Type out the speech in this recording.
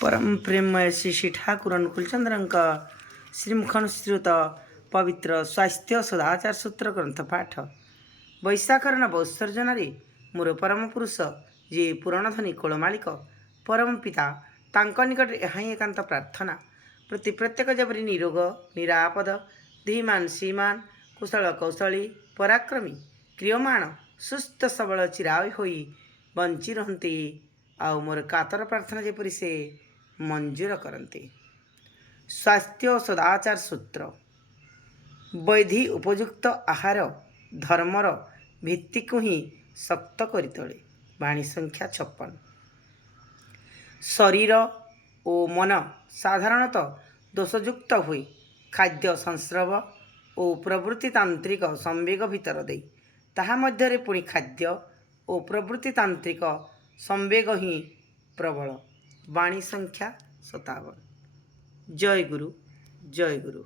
परम प्रेममय श्री श्री ठाकुर अनुकूलचंद्र श्रीमुखनुसृत पवित्र स्वास्थ्य सदाचार सूत्र ग्रंथ पाठ वैशाखर नवोत्सर्जन मोर परम पुरुष जे पुराणधनी कोलमालिक परम पिता तांक निकट यहाँ एकांत प्रार्थना प्रति प्रत्येक जबरी निरोग निरापद धीमान श्रीमान कुशल कौशली पराक्रमी क्रियमाण सुस्थ सबल चिराय होई बंची रहती आउ मोर कातर प्रार्थना जेपरी से मंजूर करते। स्वास्थ्य और सदाचार सूत्र वैधि उपयुक्त आहार धर्मर भित्ति को ही शक्त कर तोले। वाणी संख्या 56। शरीर और मन साधारणतः दोषयुक्त हुए खाद्य संस्रव और प्रवृत्तितांत्रिक संवेग भितर दे ताहा मध्यरे पुणी खाद्य और प्रवृत्तितांत्रिक संवेग ही प्रबल। वाणी संख्या 57। जय गुरु जय गुरु।